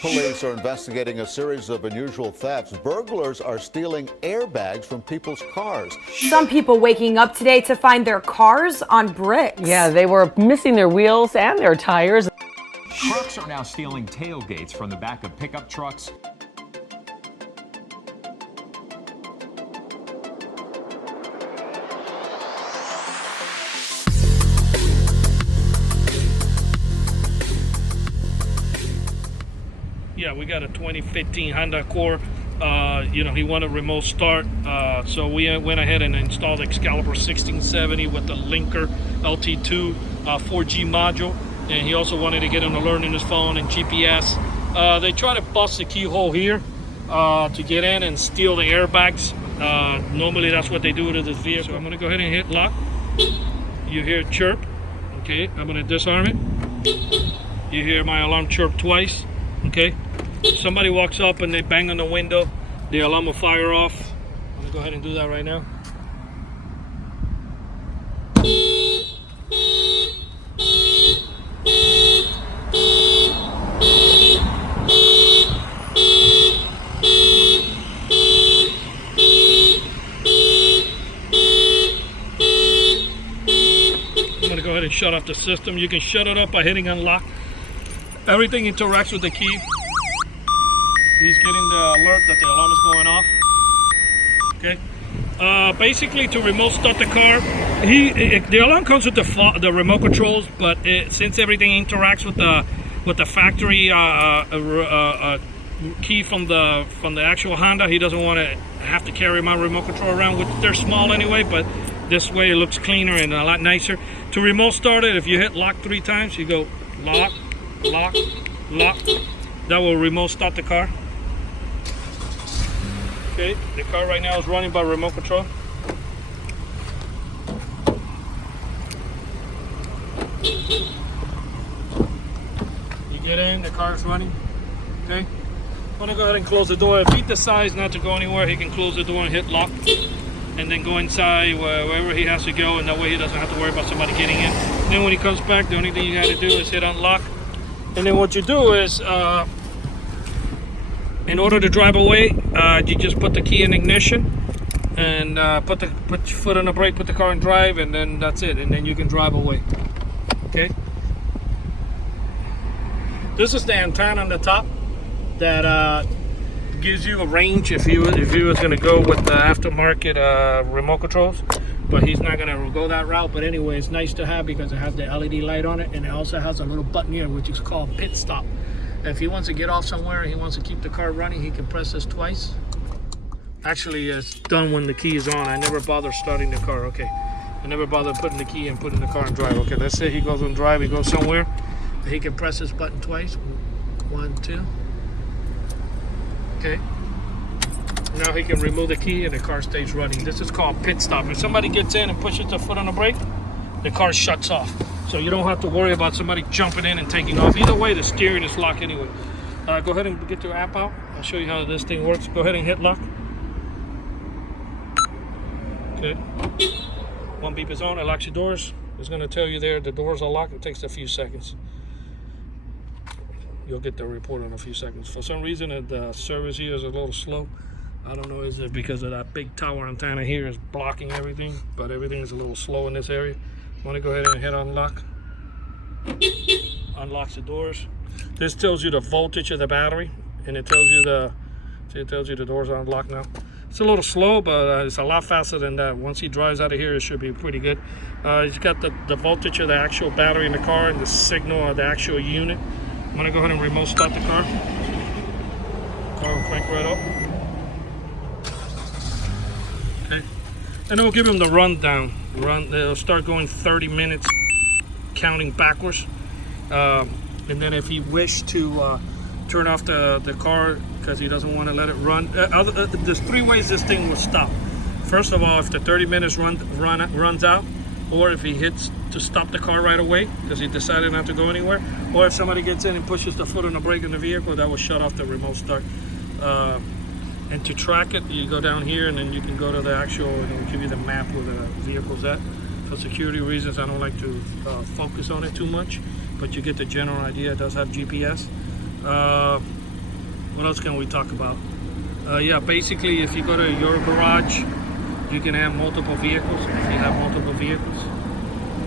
Police are investigating a series of unusual thefts. Burglars are stealing airbags from people's cars. Some people waking up today to find their cars on bricks. Yeah, they were missing their wheels and their tires. Trucks are now stealing tailgates from the back of pickup trucks. Yeah, we got a 2015 Honda Accord. He wanted remote start, so we went ahead and installed Excalibur 1670 with the Linker LT2 4G module, and he also wanted to get an alert in his phone and GPS. They try to bust the keyhole here to get in and steal the airbags. Normally that's what they do to this vehicle. So I'm gonna go ahead and hit lock. You hear it chirp. Okay, I'm gonna disarm it. You hear my alarm chirp twice. Okay, somebody walks up and they bang on the window, the alarm will fire off. I'm gonna go ahead and do that right now. I'm gonna go ahead and shut off the system. You can shut it off by hitting unlock. Everything interacts with the key. He's getting the alert that the alarm is going off. Okay. Basically, to remote start the car, the alarm comes with the remote controls, but since everything interacts with the factory key from the actual Honda, he doesn't want to have to carry my remote control around. They're small anyway, but this way it looks cleaner and a lot nicer. To remote start it, if you hit lock 3 times, you go lock, lock, lock. That will remote start the car. Okay, the car right now is running by remote control. You get in, the car is running. Okay, I'm gonna go ahead and close the door. If he decides not to go anywhere, he can close the door and hit lock, and then go inside wherever he has to go, and that way he doesn't have to worry about somebody getting in. And then when he comes back, the only thing you got to do is hit unlock. And then what you do is, in order to drive away, you just put the key in ignition and put your foot on the brake, put the car in drive, and then that's it. And then you can drive away. Okay. This is the antenna on the top that gives you a range if you was going to go with the aftermarket remote controls. But he's not going to go that route. But anyway, it's nice to have because it has the LED light on it, and it also has a little button here which is called pit stop. If he wants to get off somewhere and he wants to keep the car running, he can press this twice. Actually, it's done when the key is on. I never bother starting the car. Okay, I never bother putting the key and putting the car in drive. Okay, let's say he goes on drive, he goes somewhere. He can press this button twice. 1, 2. Okay. Now he can remove the key and the car stays running. This is called pit stop. If somebody gets in and pushes their foot on the brake, the car shuts off. So you don't have to worry about somebody jumping in and taking off. Either way, the steering is locked anyway. Go ahead and get your app out. I'll show you how this thing works. Go ahead and hit lock. Okay. One beep is on. It locks your doors. It's going to tell you there the doors are locked. It takes a few seconds. You'll get the report in a few seconds. For some reason, the service here is a little slow. I don't know, is it because of that big tower antenna here is blocking everything, but everything is a little slow in this area. I want to go ahead and hit unlock. Unlocks the doors. This tells you the voltage of the battery, and it tells you the doors are unlocked now. It's a little slow, but it's a lot faster than that. Once he drives out of here, it should be pretty good. He's got the voltage of the actual battery in the car and the signal of the actual unit. I'm going to go ahead and remote start the car. Car will crank right up. Okay. And then we'll give him the rundown. They'll start going 30 minutes, counting backwards. And then if he wished to turn off the car because he doesn't want to let it run, there's 3 ways this thing will stop. First of all, if the 30 minutes runs out, or if he hits to stop the car right away because he decided not to go anywhere, or if somebody gets in and pushes the foot on the brake in the vehicle, that will shut off the remote start. And to track it, you go down here and then you can go to the actual, and it'll give you the map where the vehicle's at. For security reasons, I don't like to focus on it too much. but you get the general idea. It does have GPS. What else can we talk about? Yeah, basically, if you go to your garage, you can have multiple vehicles. If you have multiple vehicles,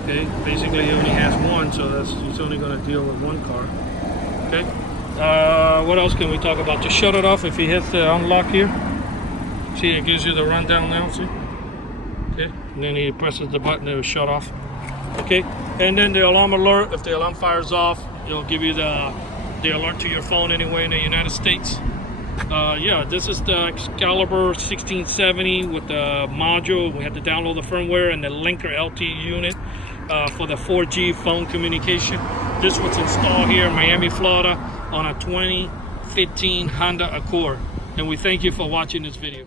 okay. Basically, he only has one, so he's only going to deal with one car. Okay. What else can we talk about? To shut it off, if he hits the unlock here, see, it gives you the rundown now. See. Okay. And then he presses the button, it will shut off. Okay. And then the alarm alert. If the alarm fires off, it'll give you the alert to your phone anyway in the United States. Yeah, this is the Excalibur 1670 with the module. We had to download the firmware and the Linker LTE unit for the 4G phone communication. This was installed here in Miami, Florida on a 2015 Honda Accord. And we thank you for watching this video.